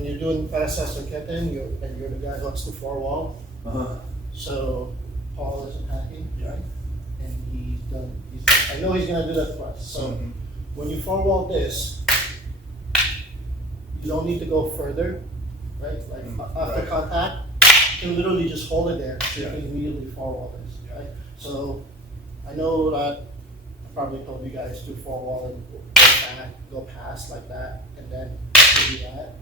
when you're doing Panastas Sungkete and you're the guy who wants to four wall, so Paul is attacking, Yeah. right? And I know he's gonna do that twice. So when you four wall this, you don't need to go further, right? Like after Right. contact, you can literally just hold it there, so you Yeah. can immediately four wall this, Yeah. right? So I know that I probably told you guys to four wall and go past like that, and then do that.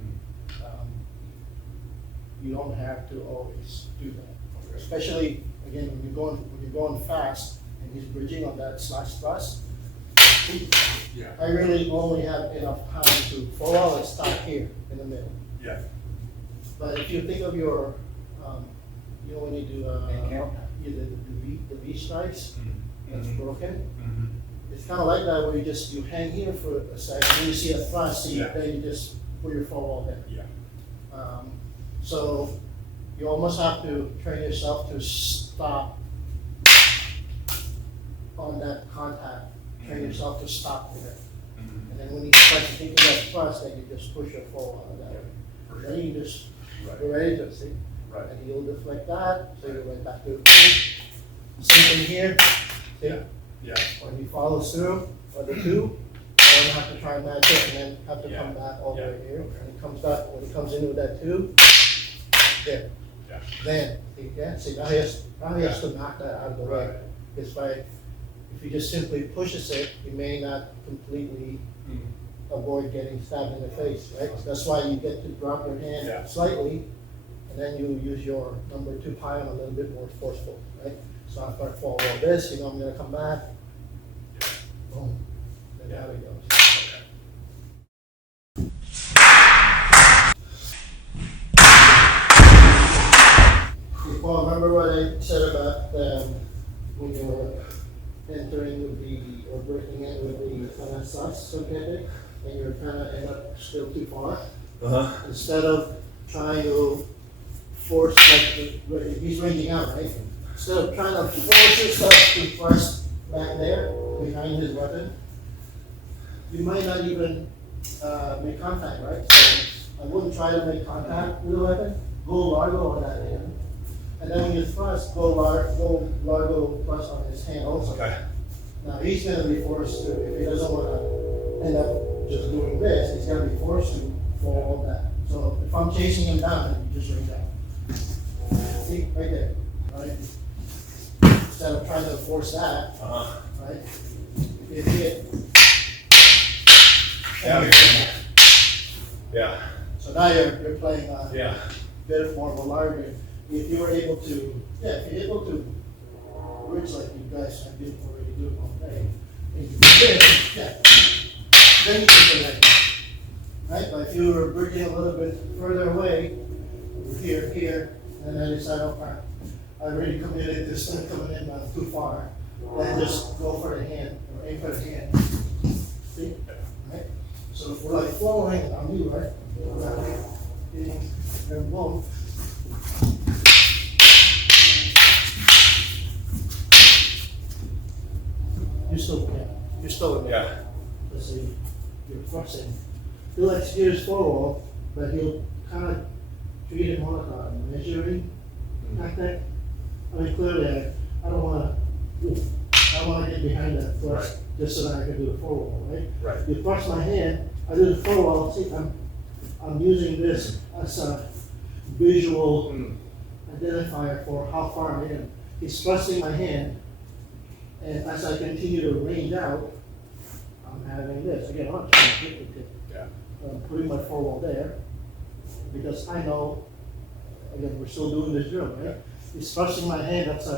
You don't have to always do that. Especially, again, when you're going fast and he's bridging on that slash thrust, Yeah. I really only have enough time to four wall and stop here in the middle. Yeah. But if you think of your, you know, when you do, Handcam? the V strikes, that's Mhm. broken. Mhm. It's kind of like that where you hang here for a second, and you see a thrust, so Yeah. then you just put your four wall there. Yeah. So you almost have to train yourself to stop on that contact. Train yourself to stop there. Mhm. And then when you start to think of that thrust, then you just push your four wall that way. Then you just, you're Right. ready to see. Right. And you'll deflect that, so you're right back to same thing here. See? Yeah. Yeah. When he follows through, or the two, and you have to try and match it, and then have to come back all the way Yeah. here. Okay. And he comes back, when he comes in with that two, there. Yeah. Then, see, now he has to knock that out of the way. Right. It's like, if he just simply pushes it, he may not completely avoid getting stabbed in the face, right? So that's why you get to drop your hand Yeah. slightly, and then you use your number two pile a little bit more forceful, right? So after I fall all this, you know I'm gonna come back, boom, then there he goes. Okay. Well, remember what I said about when you were entering with or breaking in with the Panastas Sungkete, and you're kind of end up still too far? Instead of trying to force, like he's raging out, right? Instead of trying to force yourself to thrust back there behind his weapon, you might not even make contact, right? So I wouldn't try to make contact with the weapon. Go Largo on that hand. And then when you thrust, go Largo thrust on his hand also. Okay. Now he's gonna be forced to, if he doesn't wanna end up just doing this, he's gonna be forced to fall all that. So if I'm chasing him down, then you just range out. See, right there, right? Instead of trying to force that, right? You hit. Yeah. So now you're playing a Yeah. bit more of a largo. If you were able to, if you're able to bridge like you guys have been already doing all day, and you do this, then you can go like that. Right? But if you were bridging a little bit further away, over here, and then decide, oh crap, I already committed this thing coming in too far, then just go for the hand, or aim for the hand. See? Right? So if we're like following on you, right? That way, hitting your boom. You're still in there. Yeah. Let's see, you're thrusting. He'll execute his forward, but he'll kind of treat it more like a measuring tactic. I mean, clearly, I don't want to get behind that thrust just so that I can do the forward, right? Right. You thrust my hand, I do the forward. See, I'm using this as a visual identifier for how far I'm in. He's thrusting my hand, and as I continue to range out, I'm having this. Again, I'm not trying to hit the tip. Yeah. I'm putting my forward there, because I know, again, we're still doing this drill, right? He's thrusting my hand, that's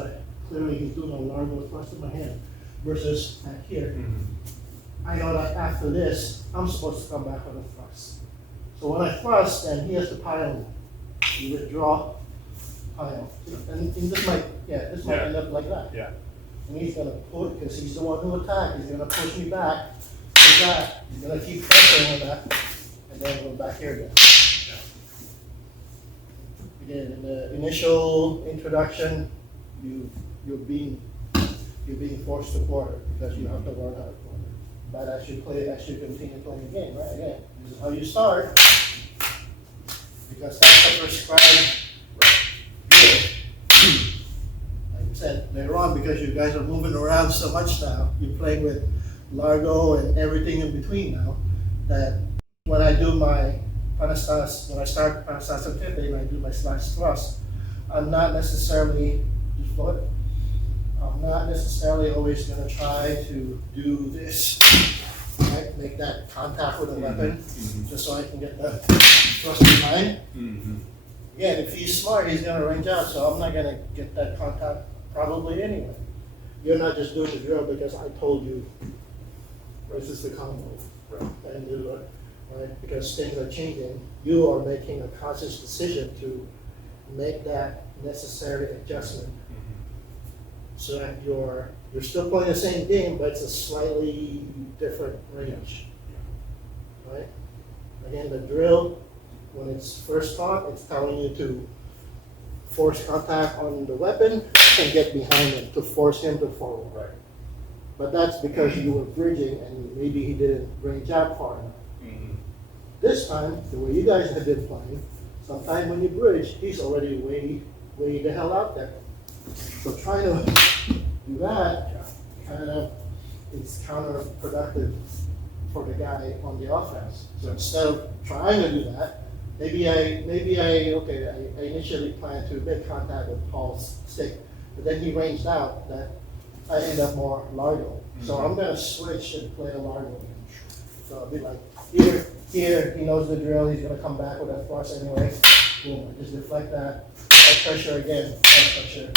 clearly he's doing a Largo thrust in my hand, versus back here. I know that after this, I'm supposed to come back with a thrust. So when I thrust, then he has to pile, you withdraw, pile. And this might end up like that. Yeah. And he's gonna push, because he's the one who attacked, he's gonna push me back with that. He's gonna keep pressuring on that, and then go back here again. Again, in the initial introduction, you're being forced to quarter, because you have to learn how to quarter. But as you continue playing the game, right? Again, this is how you start. because that's the prescribed drill. Like I said, later on, because you guys are moving around so much now, you're playing with Largo and everything in between now, that when I do my Panastas, when I start Panastas Sungkete and I do my slash thrust, I'm not necessarily, I'm not necessarily always gonna try to do this, right? Make that contact with the weapon, just so I can get the thrust behind. Again, if he's smart, he's gonna range out, so I'm not gonna get that contact probably anyway. You're not just doing the drill because I told you this is the combo. And do it, right? Because things are changing. You are making a conscious decision to make that necessary adjustment. So that you're still playing the same game, but it's a slightly different range. Right? Again, the drill, when it's first taught, it's telling you to force contact on the weapon and get behind him, to force him to forward. Right. But that's because you were bridging and maybe he didn't range out far enough. This time, the way you guys have been playing, sometime when you bridge, he's already way the hell out there. So trying to do that kind of is counterproductive for the guy on the offense. So instead of trying to do that, maybe I initially planned to make contact with Paul's stick, but then he ranged out that I end up more Largo. So I'm gonna switch and play a Largo. So I'll be like, here, he knows the drill, he's gonna come back with that force anyway. Boom, I just deflect that. I pressure again, I pressure.